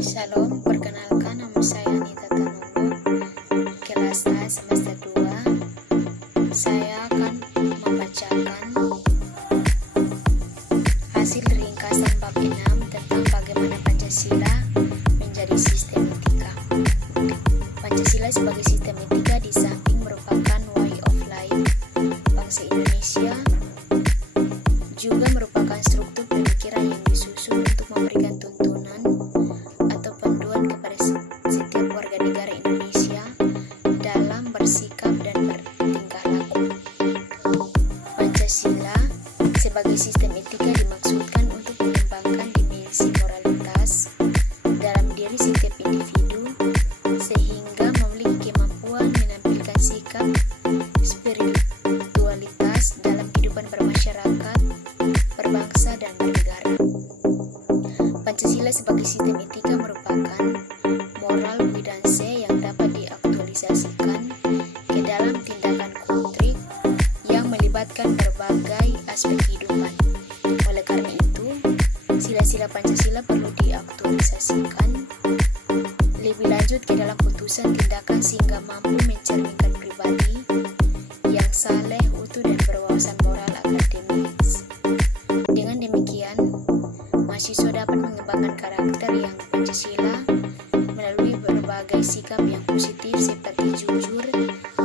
Shalom, perkenalkan nama saya Anita Tanondo, kelas A semester 2. Saya akan membacakan hasil ringkasan bab 6 tentang bagaimana Pancasila menjadi sistem etika. Pancasila sebagai sistem etika di samping merupakan way of life bangsa Indonesia, juga merupakan struktur pemikiran yang disusun untuk memberikan tuntunan atau panduan kepada setiap warga negara Indonesia dalam bersikap dan bertingkah laku. Pancasila sebagai sistem etika dimaksudkan untuk mengembangkan dimensi moralitas dalam diri setiap individu sehingga memiliki kemampuan menampilkan sikap spiritualitas dalam kehidupan bermasyarakat, berbangsa, dan bernegara. Pancasila sebagai sistem etika merupakan moral guidance yang dapat diaktualisasikan ke dalam tindakan konkret yang melibatkan berbagai aspek kehidupan. Oleh karena itu, sila-sila Pancasila perlu diaktualisasikan lebih lanjut ke dalam putusan tindakan sehingga mampu mencerminkan pribadi yang saleh, utuh, dan berwawasan moral akademis. Dengan demikian, mahasiswa dapat mengembangkan karakter yang Pancasila melalui berbagai sikap yang positif seperti jujur,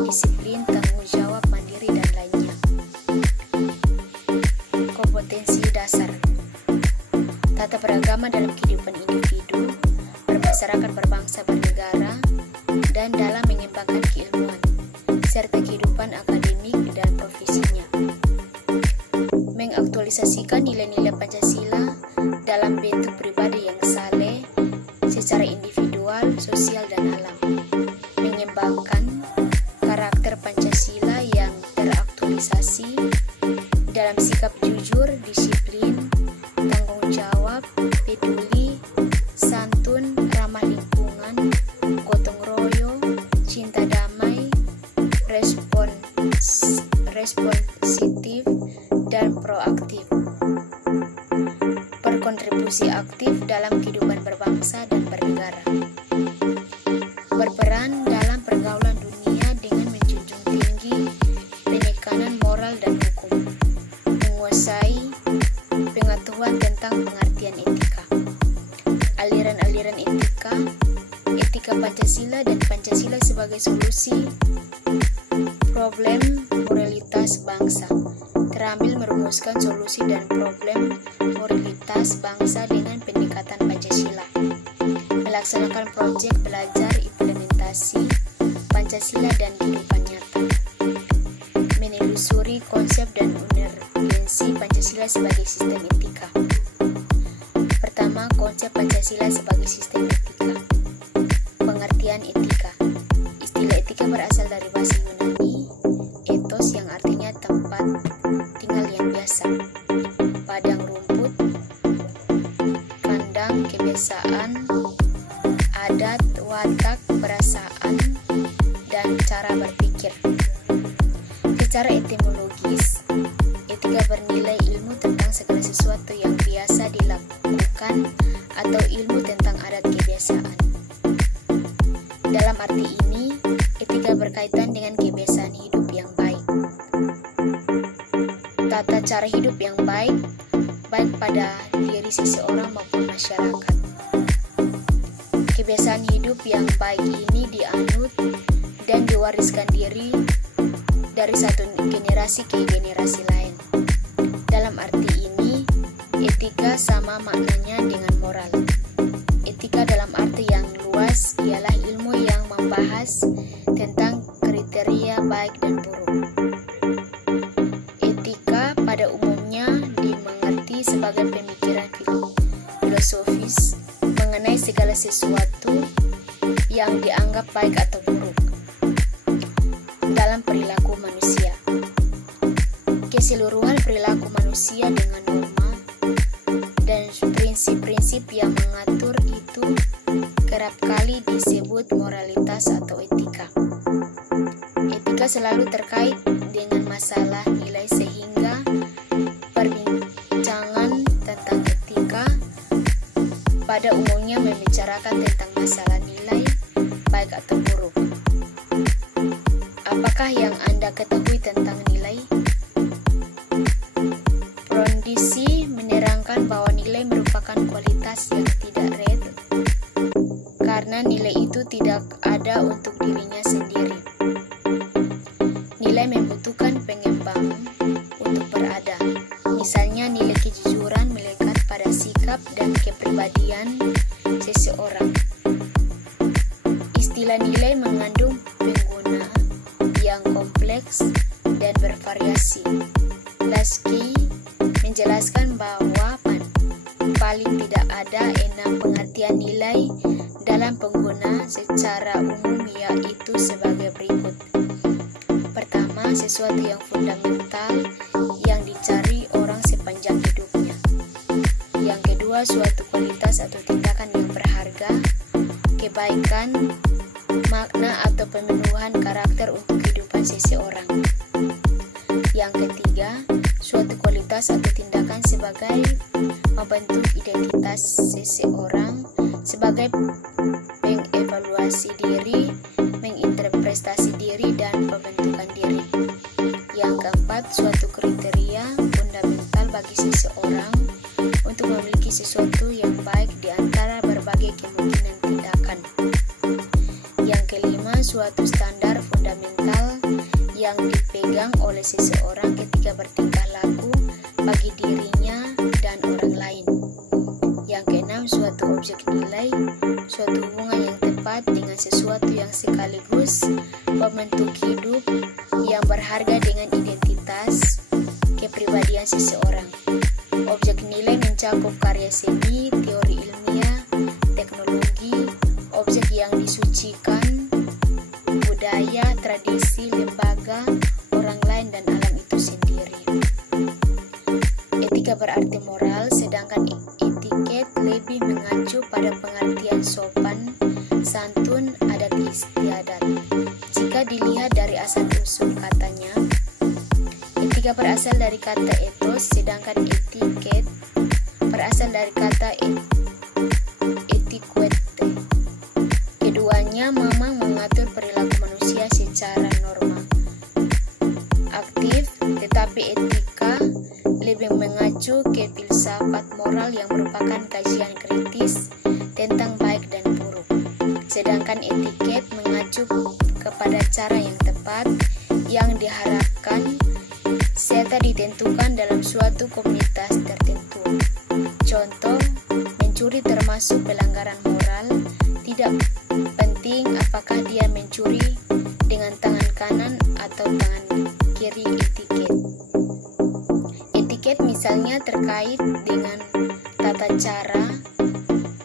disiplin, tanggung jawab, mandiri, dan lainnya. Kompetensi dasar tata beragama dalam kehidupan individu, bermasyarakat, berbangsa, bernegara, dan dalam mengembangkan keilmuan serta kehidupan akademik dan profesinya. Mengaktualisasikan nilai-nilai Pancasila dalam bentuk pribadi yang saleh secara individual, sosial, dan alam. Mengembangkan karakter Pancasila yang teraktualisasi dalam sikap jujur, disiplin, tanggung jawab, peduli, santun, ramah lingkungan, gotong royong, cinta damai, responsif, dan proaktif. Berkontribusi aktif dalam kehidupan berbangsa dan bernegara. Berperan dalam pergaulan dunia dengan menjunjung tinggi penekanan moral dan hukum. Menguasai pengetahuan tentang pengertian etika. Aliran-aliran etika Pancasila dan Pancasila sebagai solusi problem moralitas bangsa. Terambil merumuskan solusi dan problem moralitas bangsa dengan pendekatan Pancasila. Melaksanakan proyek belajar implementasi Pancasila dan kehidupan nyata. Menelusuri konsep dan urgensi Pancasila sebagai sistem etika. Pertama, konsep Pancasila sebagai sistem etika. Pengertian etika. Istilah etika berasal dari bahasa Yunani, ethos yang artinya tempat tinggal yang biasa, padang rumput, kandang, kebiasaan, adat, watak, perasaan, dan cara berpikir. Secara etimologis, etika bernilai ilmu tentang segala sesuatu yang biasa dilakukan atau ilmu tentang adat kebiasaan. Dalam arti ini, etika berkaitan dengan kebiasaan hidup yang baik, tata cara hidup yang baik pada diri seseorang maupun masyarakat. Kebiasaan hidup yang baik ini dianut dan diwariskan dari satu generasi ke generasi lain. Dalam arti ini, etika sama maknanya dengan moral. Etika dalam arti yang luas ialah ilmu yang membahas tentang kriteria baik dan buruk. Etika pada umumnya dimengerti sebagai pemikiran filosofis mengenai segala sesuatu yang dianggap baik atau buruk dalam perilaku manusia. Keseluruhan perilaku manusia dengan norma dan prinsip-prinsip yang mengatur itu kerap kali disebut moralitas atau etika. Etika selalu terkait dengan masalah nilai sehingga perbincangan tentang etika pada umumnya membicarakan tentang masalah nilai, baik atau buruk. Apakah yang Anda ketahui tentang nilai? Prondisi menerangkan bahwa nilai merupakan kualitas yang tidak real, karena nilai itu tidak ada untuk dirinya sendiri. Nilai membutuhkan pengembang untuk berada. Misalnya nilai kejujuran melekat pada sikap dan kepribadian seseorang. Istilah nilai mengandung pengguna yang kompleks dan bervariasi. Lasky menjelaskan bahwa paling tidak ada 6 pengertian nilai dalam pengguna secara umum, yaitu sebagai berikut. Pertama, sesuatu yang fundamental yang dicari orang sepanjang hidupnya. Yang kedua, suatu kualitas atau tindakan yang berharga, kebaikan, makna atau pemenuhan karakter untuk kehidupan seseorang. Yang ketiga, suatu kualitas atau tindakan sebagai membentuk identitas seseorang sebagai mengevaluasi diri, menginterpretasi diri, dan pembentukan diri. Yang keempat, suatu kriteria fundamental bagi seseorang untuk memiliki sesuatu yang baik di antara berbagai kemungkinan tindakan. Yang kelima, suatu standar fundamental yang dipegang oleh seseorang ketika bertingkah laku bagi dirinya dan orang lain. Yang keenam, suatu objek nilai, suatu hubungan yang tepat dengan sesuatu yang sekaligus membentuk hidup yang berharga dengan identitas kepribadian seseorang. Objek nilai mencakup karya seni, teori ilmiah, teknologi, objek yang disucikan, budaya, tradisi, lembaga, orang lain, dan alam itu sendiri. Etika berarti moral, sedangkan etiket lebih mengacu pada pengertian sopan, santun, adat istiadat. Jika dilihat dari asal-usul katanya, etika berasal dari kata ethos, sedangkan etiket berasal dari kata etiquette. Keduanya memang mengatur perilaku manusia secara norma aktif, tetapi etika lebih mengacu ke filsafat moral yang merupakan kajian kritis tentang baik dan buruk. Sedangkan etiket mengacu kepada cara yang tepat yang diharapkan serta ditentukan dalam suatu komunitas tertentu. Contoh, mencuri termasuk pelanggaran moral. Tidak penting apakah dia mencuri dengan tangan kanan atau tangan kiri. Etiket misalnya terkait dengan tata cara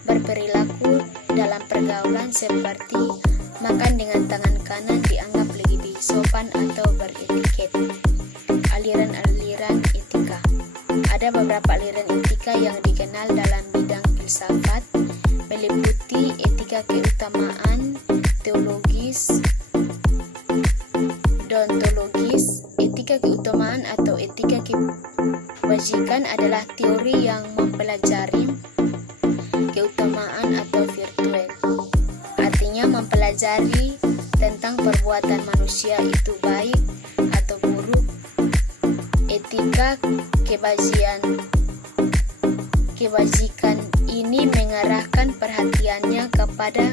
berperilaku dalam pergaulan, seperti makan dengan tangan kanan dianggap lebih sopan atau beretiket. Aliran-aliran etika. Ada beberapa aliran etika yang dikenal dalam bidang filsafat, meliputi etika keutamaan, teologis, deontologis. Etika keutamaan atau etika kebajikan adalah teori yang mempelajari keutamaan atau virtue. Artinya mempelajari tentang perbuatan manusia itu baik atau buruk. Etika kebajikan ini mengarahkan perhatiannya kepada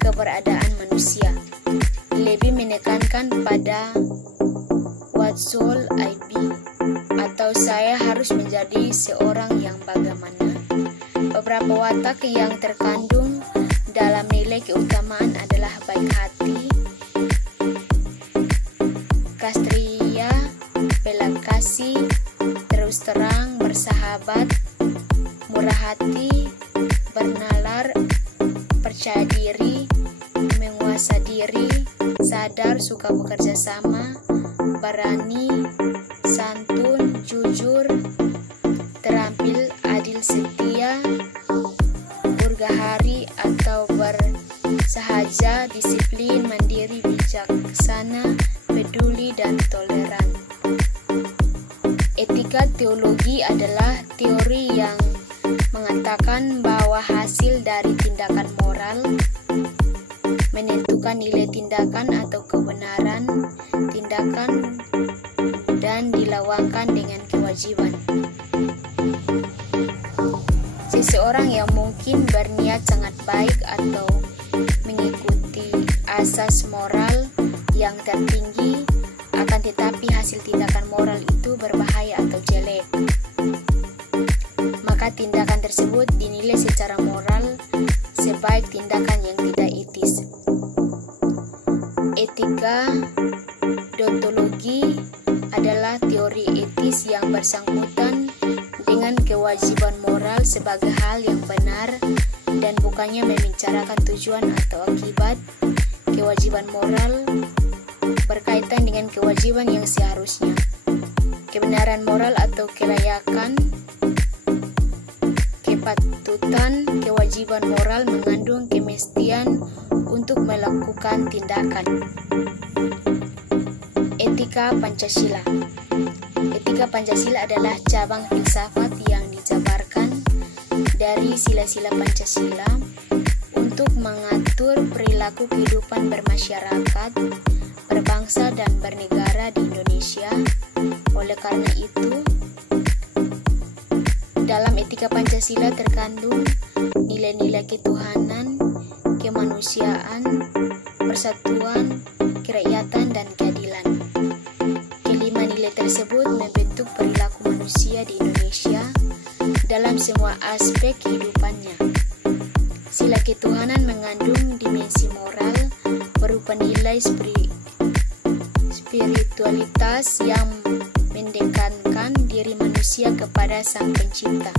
keberadaan manusia, lebih menekankan pada what shall I be, atau saya harus menjadi seorang yang bagaimana. Beberapa watak yang terkandung dalam nilai keutamaan adalah baik hati, kastria, belas kasih, terus terang, bersahabat, murah hati, bernalar, percaya diri, menguasai diri, sadar, suka bekerja sama, berani, santun, jujur, terampil, adil, setia, urgahari atau bersahaja, disiplin, mandiri, bijaksana, peduli, dan toleran. Etika teologi adalah teori yang mengatakan bahwa hasil dari tindakan moral menentukan nilai tindakan atau kebenaran tindakan dan dilawangkan dengan kewajiban. Seseorang yang mungkin berniat sangat baik atau mengikuti asas moral yang tertinggi, akan tetapi hasil tindakan moral itu berbahaya atau jelek, maka tindakan tersebut dinilai secara moral sebaik tindakan yang tidak etis. Etika deontologi adalah teori etis yang bersangkutan dengan kewajiban moral sebagai hal yang benar dan bukannya membicarakan tujuan atau akibat. Kewajiban moral berkaitan dengan kewajiban yang seharusnya. Kebenaran moral atau kelayakan, kepatutan, kewajiban moral mengandung kemestian untuk melakukan tindakan. Etika Pancasila. Etika Pancasila adalah cabang filsafat yang dijabarkan dari sila-sila Pancasila untuk mengatur perilaku kehidupan bermasyarakat, berbangsa dan bernegara di Indonesia. Oleh karena itu, dalam etika Pancasila terkandung nilai-nilai ketuhanan, kemanusiaan, persatuan, kerakyatan, dan keadilan. Kelima nilai tersebut membentuk perilaku manusia di Indonesia dalam semua aspek kehidupannya. Sila ketuhanan mengandung dimensi moral berupa nilai spiritualitas yang mendekatkan diri manusia kepada Sang Pencipta,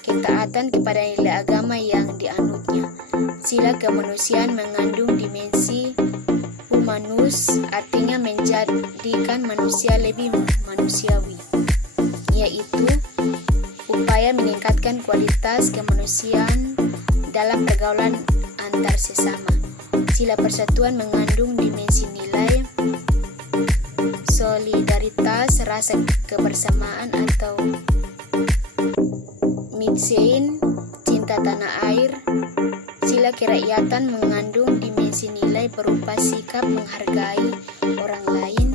ketaatan kepada nilai agama yang dianutnya. Sila kemanusiaan mengandung dimensi humanus, artinya menjadikan manusia lebih manusiawi, yaitu upaya meningkatkan kualitas kemanusiaan dalam pergaulan antar sesama. Sila persatuan mengandung dimensi nilai solidaritas, rasa kebersamaan atau mitsein, cinta tanah air. Sila kerakyatan mengandung dimensi nilai berupa sikap menghargai orang lain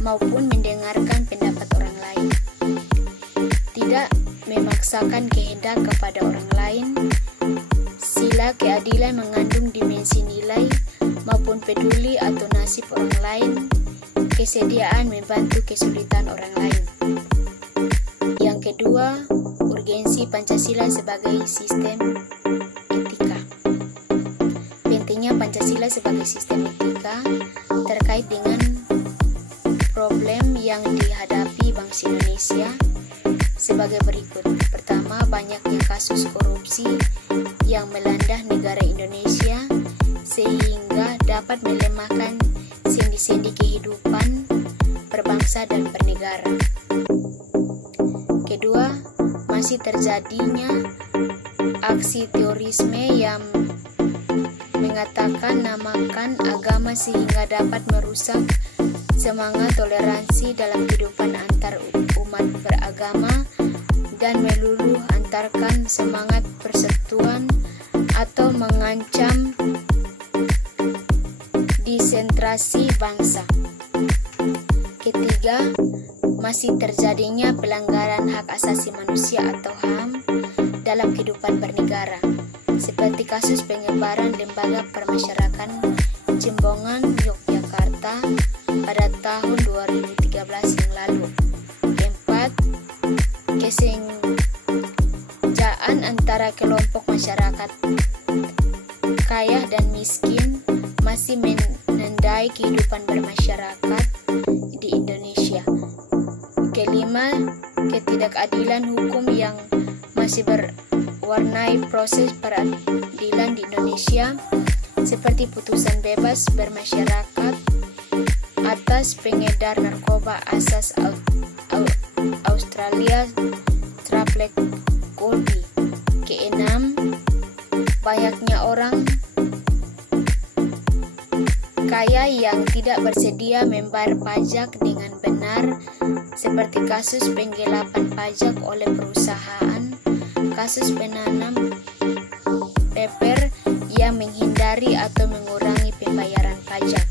maupun mendengarkan pendapat orang lain, tidak memaksakan kehendak kepada orang lain. Sila keadilan mengandung dimensi nilai maupun peduli atau nasib orang lain, kesediaan membantu kesulitan orang lain. Yang kedua, urgensi Pancasila sebagai sistem etika. Pentingnya Pancasila sebagai sistem etika terkait dengan problem yang dihadapi bangsa Indonesia sebagai berikut. Pertama, banyaknya kasus korupsi yang melanda negara Indonesia sehingga dapat melemahkan sendi-sendi kehidupan berbangsa dan bernegara. Kedua, masih terjadinya aksi terorisme yang mengatakan namakan agama sehingga dapat merusak semangat toleransi dalam kehidupan antar umat beragama dan meluluh antarkan semangat persatuan atau mengancam disentrasi bangsa. Ketiga, masih terjadinya pelanggaran hak asasi manusia atau HAM dalam kehidupan bernegara, seperti kasus penyebaran lembaga permasyarakatan Cembongan, Yogyakarta pada tahun 2013 yang lalu. Keempat, kesenjangan antara kelompok masyarakat kaya dan miskin masih menandai kehidupan bermasyarakat di Indonesia. Kelima, ketidakadilan hukum yang masih berwarnai proses peradilan di Indonesia, seperti putusan bebas bermasyarakat atas pengedar narkoba asas Australia Traplek Colby. Keenam, banyaknya orang kaya yang tidak bersedia membayar pajak dengan benar, seperti kasus penggelapan pajak oleh perusahaan kasus penanam paper yang menghindari atau mengurangi pembayaran pajak.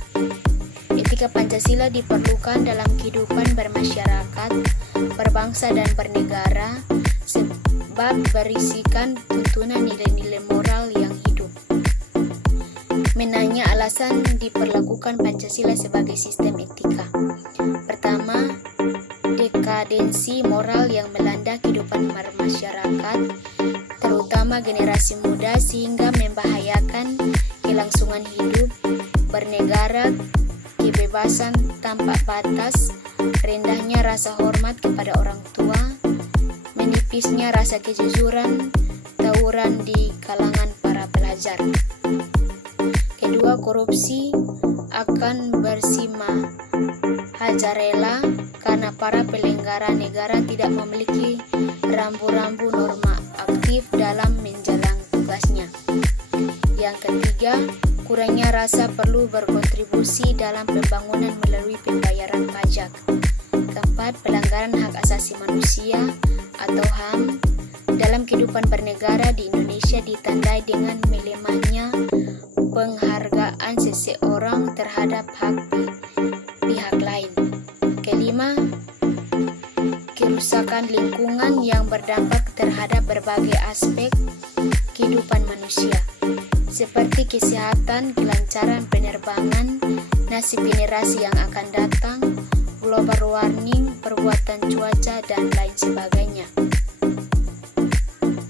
Etika Pancasila diperlukan dalam kehidupan bermasyarakat, berbangsa dan bernegara sebab berisikan tuntunan nilai-nilai moral yang hidup. Menanya alasan diperlakukan Pancasila sebagai sistem etika. Pertama, dekadensi moral yang melanda kehidupan bermasyarakat, terutama generasi muda, sehingga membahayakan kelangsungan hidup bernegara, kebebasan tanpa batas, rendahnya rasa hormat kepada orang tua, menipisnya rasa kejujuran, tawuran di kalangan para pelajar. Kedua, korupsi akan bersima hajarela karena para penyelenggara negara tidak memiliki rambu-rambu norma aktif dalam menjalankan tugasnya. Yang ketiga, kurangnya rasa perlu berkontribusi dalam pembangunan melalui pembayaran pajak. Keempat, pelanggaran hak asasi manusia atau HAM dalam kehidupan bernegara di Indonesia ditandai dengan melemahnya penghargaan seseorang terhadap hak pihak lain. Kelima, kerusakan lingkungan yang berdampak terhadap berbagai aspek kehidupan manusia, seperti kesehatan, kelancaran penerbangan, nasib generasi yang akan datang, global warming, perbuatan cuaca, dan lain sebagainya.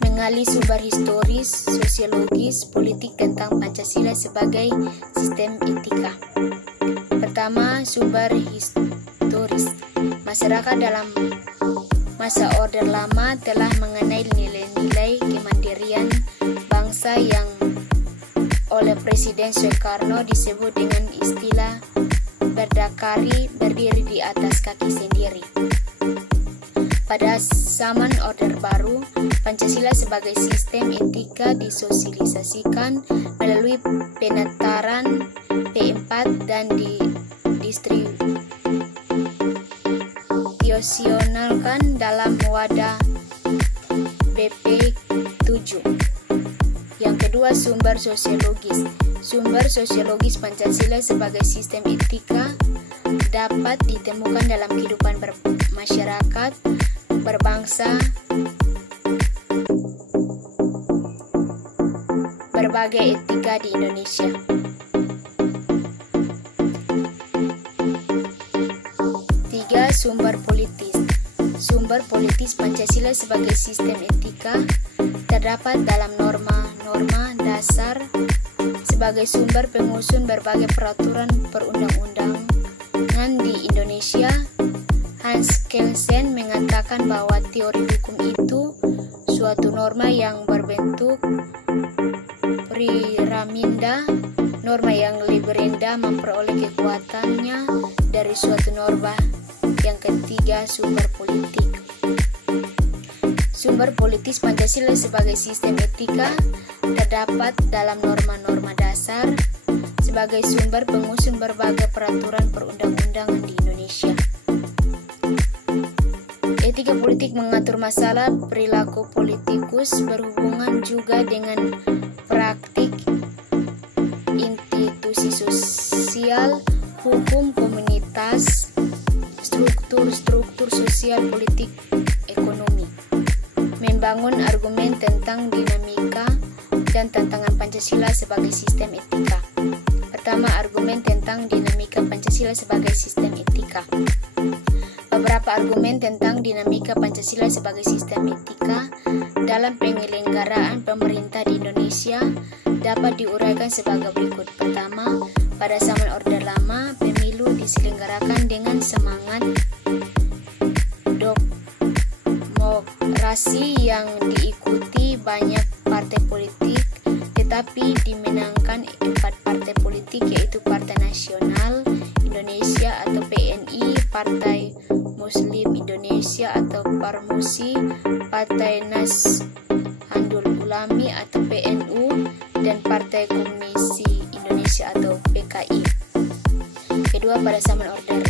Mengali sumber historis, sosiologis, politik tentang Pancasila sebagai sistem etika. Pertama, sumber historis. Masyarakat dalam masa Orde Lama telah mengenai nilai-nilai kemandirian bangsa yang oleh Presiden Soekarno disebut dengan istilah berdikari, berdiri di atas kaki sendiri. Pada zaman Orde Baru, Pancasila sebagai sistem etika disosialisasikan melalui penetaran P4 dan didistribusionalkan dalam wadah BP7. Yang kedua, sumber sosiologis. Sumber sosiologis Pancasila sebagai sistem etika dapat ditemukan dalam kehidupan bermasyarakat, berbangsa, berbagai etika di Indonesia. Tiga, sumber politis. Sumber politis Pancasila sebagai sistem etika terdapat dalam norma-norma dasar sebagai sumber pengusun berbagai peraturan perundang-undangan di Indonesia. Hans Kelsen mengatakan bahwa teori hukum itu suatu norma yang berbentuk piramida. Norma yang lebih rendah memperoleh kekuatannya dari suatu norma. Yang ketiga, sumber politik. Sumber politis Pancasila sebagai sistem etika terdapat dalam norma-norma dasar sebagai sumber pengusun berbagai peraturan perundang-undangan di Indonesia. Etika politik mengatur masalah perilaku politikus berhubungan juga dengan praktik institusi sosial, hukum komunitas, struktur sosial, politik, ekonomi. Membangun argumen tentang dinamika dan tantangan Pancasila sebagai sistem etika. Pertama, argumen tentang dinamika Pancasila sebagai sistem etika. Beberapa argumen tentang dinamika Pancasila sebagai sistem etika dalam penyelenggaraan pemerintah di Indonesia dapat diuraikan sebagai berikut. Pertama, pada zaman Orde Lama, pemilu diselenggarakan dengan semangat demokrasi yang diikuti banyak partai politik, tetapi dimenangkan 4 partai politik, yaitu Partai Nasional Indonesia atau PNI, Partai Muslim Indonesia atau Parmusi, Partai Nahdlatul Ulama atau PNU, dan Partai Komunis Indonesia atau PKI. Kedua, pada zaman Orde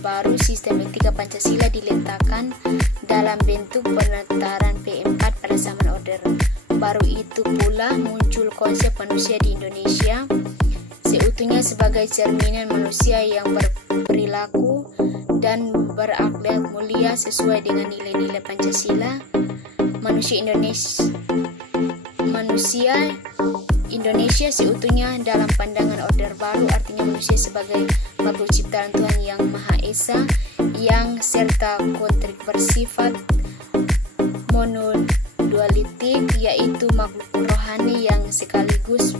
Baru, sistem etika Pancasila diletakkan dalam bentuk penetaran P4 pada zaman Orde Baru itu pula muncul konsep manusia di Indonesia seutuhnya sebagai cerminan manusia yang berperilaku dan berakhlak mulia sesuai dengan nilai-nilai Pancasila. Manusia Indonesia seutuhnya dalam pandangan Orde Baru artinya manusia sebagai makhluk ciptaan Tuhan yang Maha Esa yang serta kontrik bersifat monodualitik, yaitu makhluk rohani yang sekaligus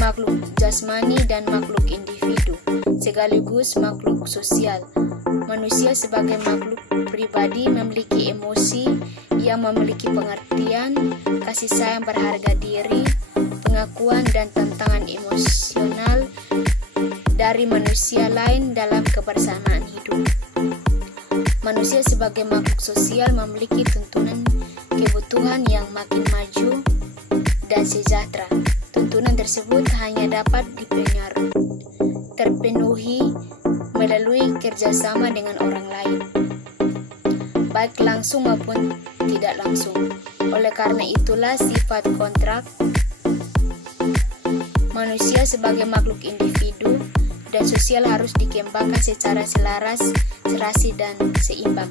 makhluk jasmani dan makhluk individu sekaligus makhluk sosial. Manusia sebagai makhluk pribadi memiliki emosi yang memiliki pengertian, kasih sayang, berharga diri, pengakuan dan tantangan emosional dari manusia lain dalam kebersamaan hidup. Manusia sebagai makhluk sosial memiliki tuntunan kebutuhan yang makin maju dan sejahtera. Tuntunan tersebut hanya dapat terpenuhi melalui kerjasama dengan orang lain, baik langsung maupun tidak langsung. Oleh karena itulah sifat kontrak manusia sebagai makhluk individu dan sosial harus dikembangkan secara selaras, serasi, dan seimbang.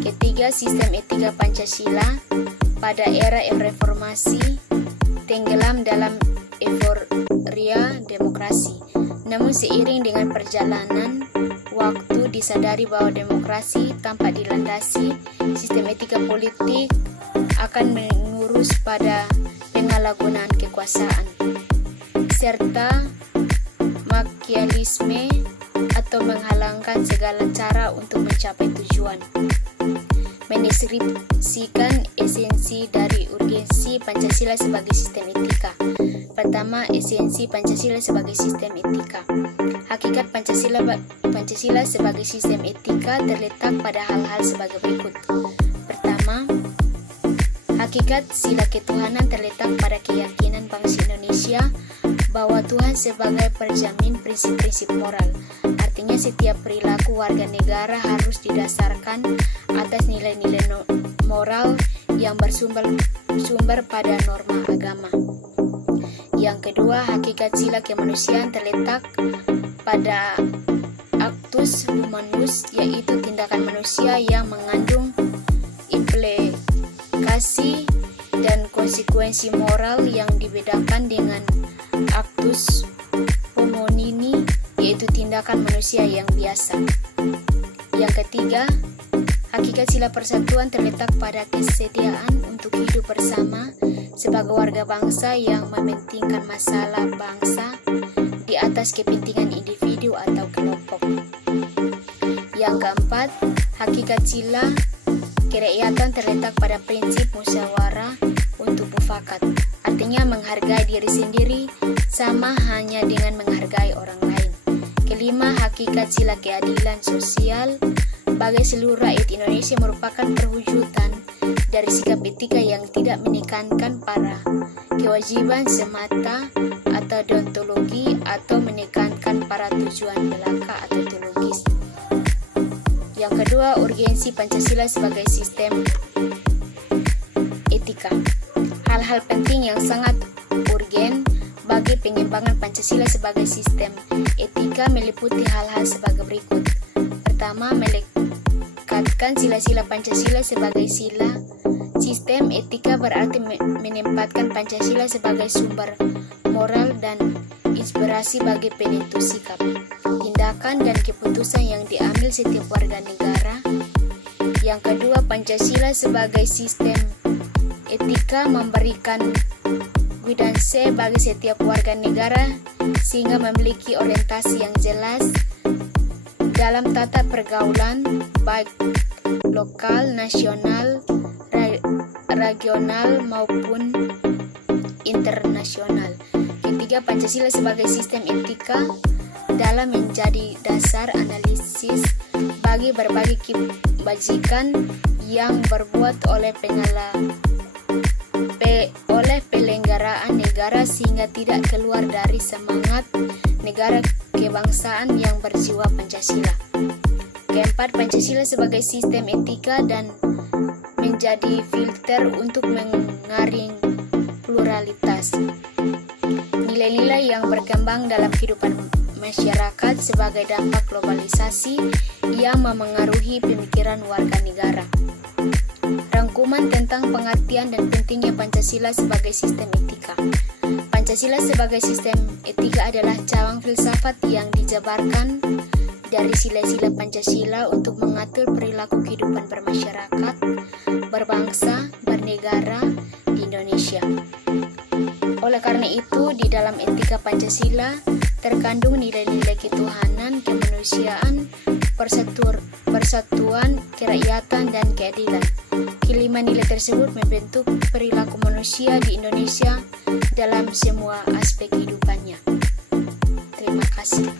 Ketiga, sistem etika Pancasila pada era reformasi tenggelam dalam euforia demokrasi. Namun seiring dengan perjalanan waktu disadari bahwa demokrasi tanpa dilandasi sistem etika politik akan mengurus pada penyalahgunaan kekuasaan serta makialisme atau menghalangkan segala cara untuk mencapai tujuan. Mendeskripsikan esensi dari urgensi Pancasila sebagai sistem etika. Pertama, esensi Pancasila sebagai sistem etika. Hakikat Pancasila sebagai sistem etika terletak pada hal-hal sebagai berikut. Pertama, hakikat sila ketuhanan terletak pada keyakinan bangsa Indonesia bahwa Tuhan sebagai penjamin prinsip-prinsip moral. Artinya setiap perilaku warga negara harus didasarkan atas nilai-nilai moral yang bersumber pada norma agama. Yang kedua, hakikat sila kemanusiaan terletak pada actus humanus, yaitu tindakan manusia yang mengandung implikasi dan konsekuensi moral yang dibedakan dengan actus hominini, yaitu tindakan manusia yang biasa. Yang ketiga, hakikat sila persatuan terletak pada kesediaan untuk hidup bersama sebagai warga bangsa yang mementingkan masalah bangsa di atas kepentingan individu atau kelompok. Yang keempat, hakikat sila kerakyatan terletak pada prinsip musyawarah untuk mufakat, artinya menghargai diri sendiri sama hanya dengan menghargai orang lain. Kelima, hakikat sila keadilan sosial bagi seluruh rakyat Indonesia merupakan perwujudan dari sikap etika yang tidak menekankan para kewajiban semata atau deontologi atau menekankan para tujuan belaka atau teologis. Yang kedua, urgensi Pancasila sebagai sistem etika. Hal-hal penting yang sangat urgen bagi pengembangan Pancasila sebagai sistem etika meliputi hal-hal sebagai berikut. Pertama, melekatkan sila-sila Pancasila sebagai sila. Sistem etika berarti menempatkan Pancasila sebagai sumber moral dan inspirasi bagi penentu sikap, tindakan, dan keputusan yang diambil setiap warga negara. Yang kedua, Pancasila sebagai sistem etika memberikan guidance bagi setiap warga negara sehingga memiliki orientasi yang jelas dalam tata pergaulan baik lokal, nasional, regional maupun internasional. Ketiga, Pancasila sebagai sistem etika dalam menjadi dasar analisis bagi berbagai kebajikan yang berbuat oleh penyelenggaraan negara sehingga tidak keluar dari semangat negara kebangsaan yang berjiwa Pancasila. Keempat, Pancasila sebagai sistem etika dan menjadi filter untuk menyaring pluralitas. Nilai-nilai yang berkembang dalam kehidupan masyarakat sebagai dampak globalisasi yang memengaruhi pemikiran warga negara. Rangkuman tentang pengertian dan pentingnya Pancasila sebagai sistem etika. Pancasila sebagai sistem etika adalah cabang filsafat yang dijabarkan dari sila-sila Pancasila untuk mengatur perilaku kehidupan bermasyarakat, berbangsa, bernegara di Indonesia. Oleh karena itu, di dalam etika Pancasila terkandung nilai-nilai ketuhanan, kemanusiaan, persatuan, kerakyatan, dan keadilan. Kelima nilai tersebut membentuk perilaku manusia di Indonesia dalam semua aspek kehidupannya. Terima kasih.